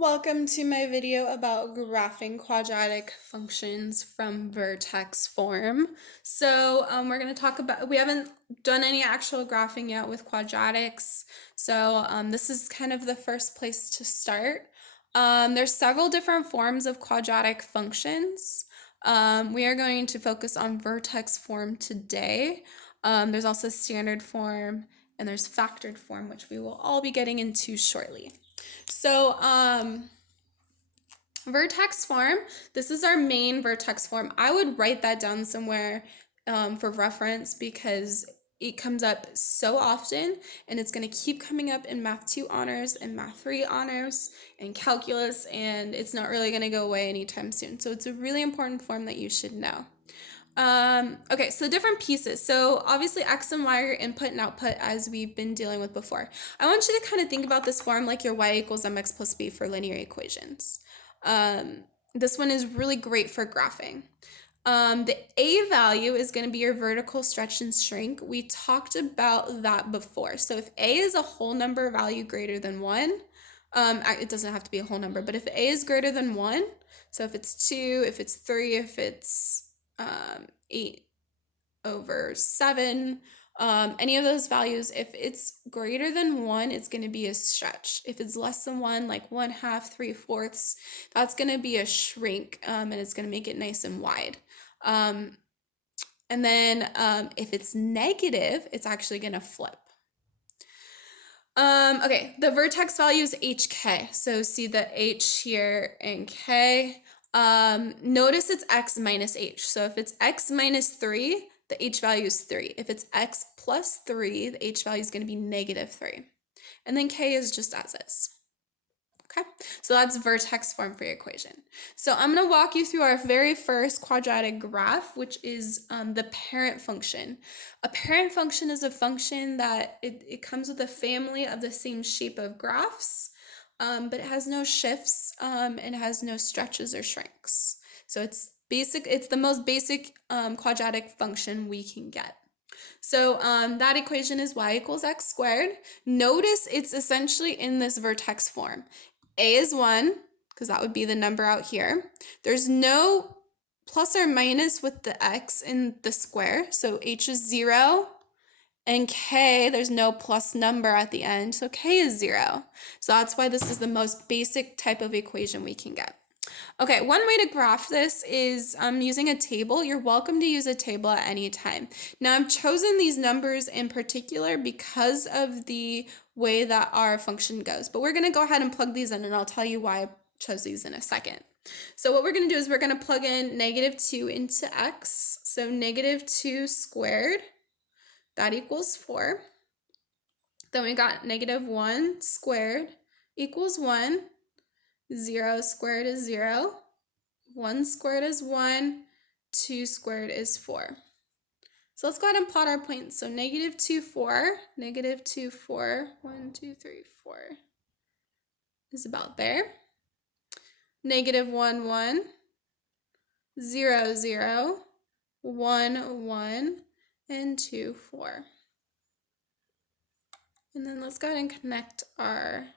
Welcome to my video about graphing quadratic functions from vertex form. We're going to talk about, we haven't done any actual graphing yet with quadratics, this is kind of the first place to start. There's several different forms of quadratic functions. We are going to focus on vertex form today. There's also standard form and there's factored form, which we will all be getting into shortly. Vertex form, this is our main vertex form. I would write that down somewhere for reference because it comes up so often and it's going to keep coming up in Math 2 honors and Math 3 honors and calculus, and it's not really going to go away anytime soon. So it's a really important form that you should know. Okay, so different pieces. So obviously X and Y are input and output as we've been dealing with before. I want you to kind of think about this form like your Y equals mx plus b for linear equations. This one is really great for graphing. The A value is going to be your vertical stretch and shrink. We talked about that before. So if A is a whole number value greater than 1, it doesn't have to be a whole number, but if A is greater than 1, so if it's 2, if it's 3, if it's 8/7, any of those values, if it's greater than 1, it's going to be a stretch. If it's less than 1, like 1/2, 3/4, that's going to be a shrink, and it's going to make it nice and wide. If it's negative, it's actually going to flip. Okay, the vertex value is hk. So see the h here and k. Notice it's x minus h. So if it's x minus 3, the h value is 3. If it's x plus 3, the h value is going to be negative 3. And then k is just as is. Okay, so that's vertex form for your equation. So I'm going to walk you through our very first quadratic graph, which is the parent function. A parent function is a function that it comes with a family of the same shape of graphs, but it has no shifts and it has no stretches or shrinks. So it's basic. It's the most basic quadratic function we can get. So that equation is y equals x squared. Notice it's essentially in this vertex form. A is 1, because that would be the number out here. There's no plus or minus with the x in the square, so h is 0. And k, there's no plus number at the end, so k is 0. So that's why this is the most basic type of equation we can get. Okay, one way to graph this is using a table. You're welcome to use a table at any time. Now, I've chosen these numbers in particular because of the way that our function goes, but we're going to go ahead and plug these in, and I'll tell you why I chose these in a second. So what we're going to do is we're going to plug in -2 into x, so -2 squared, that equals 4. Then we got -1 squared equals 1. 0 squared is 0, 1 squared is 1, 2 squared is 4. So let's go ahead and plot our points. So -2, 4, -2, 4, 1, 2, 3, 4 is about there. -1, 1, 0, 0, 1, 1, and 2, 4. And then let's go ahead and connect our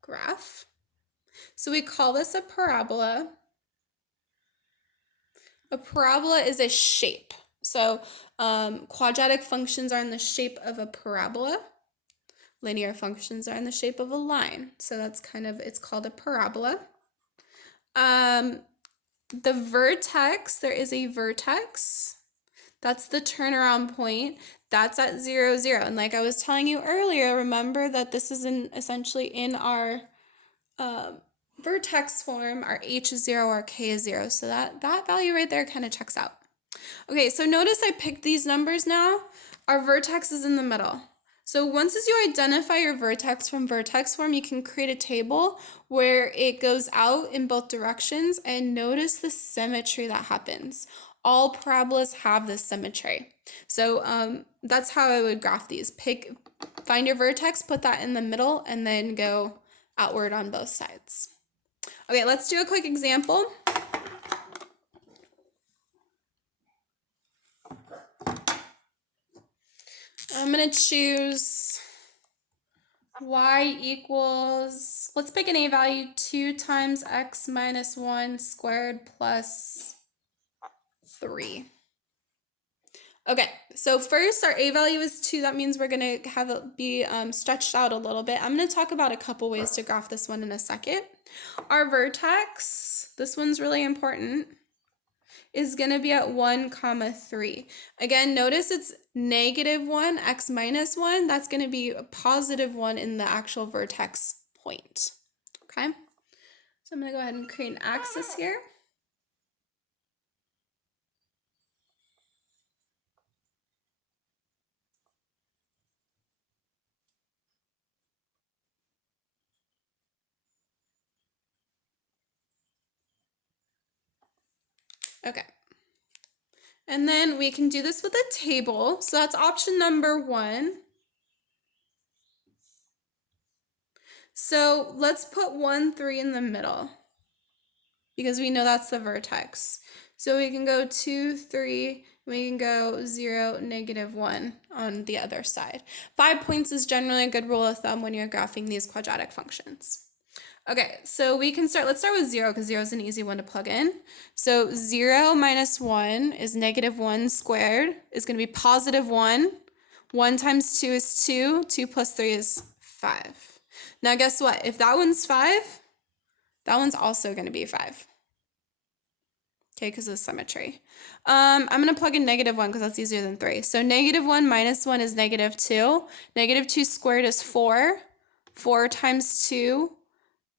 graph. So we call this a parabola. A parabola is a shape. So quadratic functions are in the shape of a parabola. Linear functions are in the shape of a line. So that's it's called a parabola. The vertex, there is a vertex. That's the turnaround point. That's at 0, 0. And like I was telling you earlier, remember that this is essentially in our vertex form. Our h is 0, our k is 0. So that value right there kind of checks out. Okay, so notice I picked these numbers now. Our vertex is in the middle. So once as you identify your vertex from vertex form, you can create a table where it goes out in both directions, and notice the symmetry that happens. All parabolas have this symmetry. So that's how I would graph these. Find your vertex, put that in the middle, and then go outward on both sides. Okay, let's do a quick example. I'm going to choose y equals, let's pick an a value, 2 times x minus 1 squared plus 3. Okay, so first our a value is 2. That means we're going to have it be stretched out a little bit. I'm going to talk about a couple ways to graph this one in a second. Our vertex, this one's really important, is going to be at 1, 3. Again, notice it's -1, x minus 1. That's going to be a +1 in the actual vertex point. Okay, so I'm going to go ahead and create an axis here. Okay. And then we can do this with a table. So that's option number 1. So let's put 1, 3 in the middle because we know that's the vertex. So we can go 2, 3, we can go 0, -1 on the other side. 5 points is generally a good rule of thumb when you're graphing these quadratic functions. Okay, so we can start, let's start with 0 because 0 is an easy one to plug in. So 0 minus 1 is -1 squared, is going to be +1. 1 times 2 is 2, 2 plus 3 is 5. Now guess what? If that one's 5, that one's also going to be 5. Okay, because of symmetry. I'm going to plug in -1 because that's easier than 3. So -1 minus 1 is -2. -2 squared is 4. 4 times 2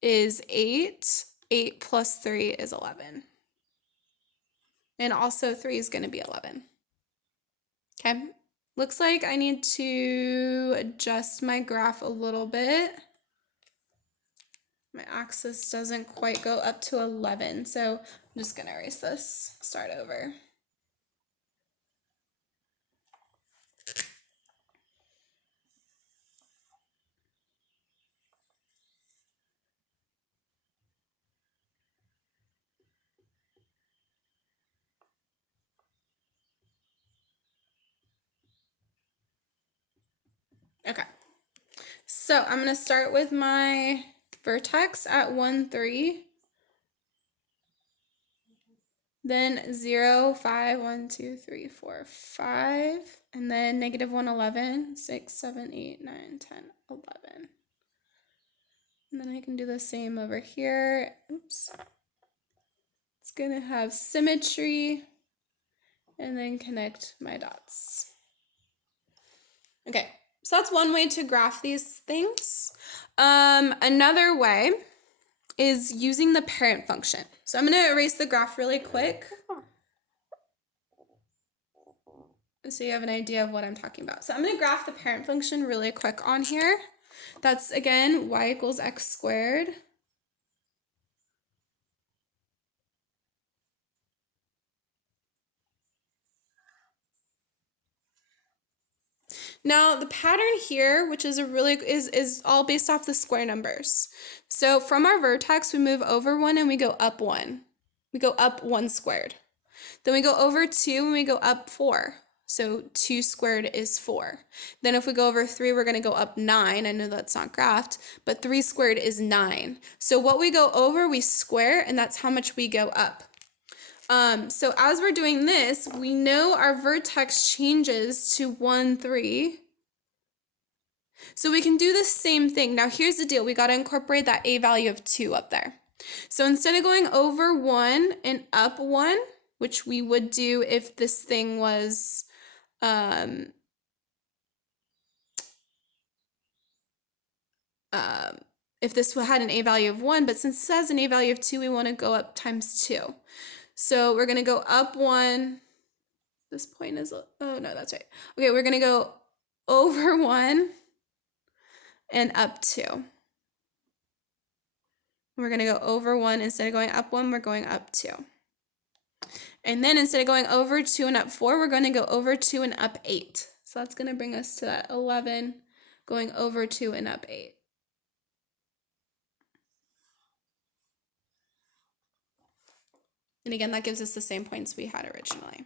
is 8. 8 plus 3 is 11. And also 3 is going to be 11. Okay, looks like I need to adjust my graph a little bit. My axis doesn't quite go up to 11, so I'm just going to erase this, start over. Okay, so I'm going to start with my vertex at 1, 3. Then 0, 5, 1, 2, 3, 4, 5. And then -1, 11, 6, 7, 8, 9, 10, 11. And then I can do the same over here. Oops. It's going to have symmetry. And then connect my dots. Okay, so that's one way to graph these things. Another way is using the parent function. So I'm going to erase the graph really quick so you have an idea of what I'm talking about. So I'm going to graph the parent function really quick on here. That's, again, y equals x squared. Now the pattern here, which is is all based off the square numbers. So from our vertex, we move over 1 and we go up 1. We go up 1 squared. Then we go over 2 and we go up 4. So 2 squared is 4. Then if we go over 3, we're going to go up 9. I know that's not graphed, but 3 squared is 9. So what we go over, we square, and that's how much we go up. So as we're doing this, we know our vertex changes to 1, 3. So we can do the same thing. Now here's the deal. We got to incorporate that a value of 2 up there. So instead of going over 1 and up 1, which we would do if this thing was if this had an a value of 1, but since it has an a value of 2, we want to go up times 2. So we're going to go up 1. This point is, oh no, that's right. Okay, we're going to go over 1 and up 2. We're going to go over 1. Instead of going up 1, we're going up 2. And then instead of going over 2 and up 4, we're going to go over 2 and up 8. So that's going to bring us to that 11, going over 2 and up 8. And again, that gives us the same points we had originally.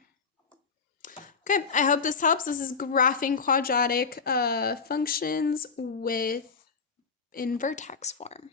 Okay, I hope this helps. This is graphing quadratic functions with in vertex form.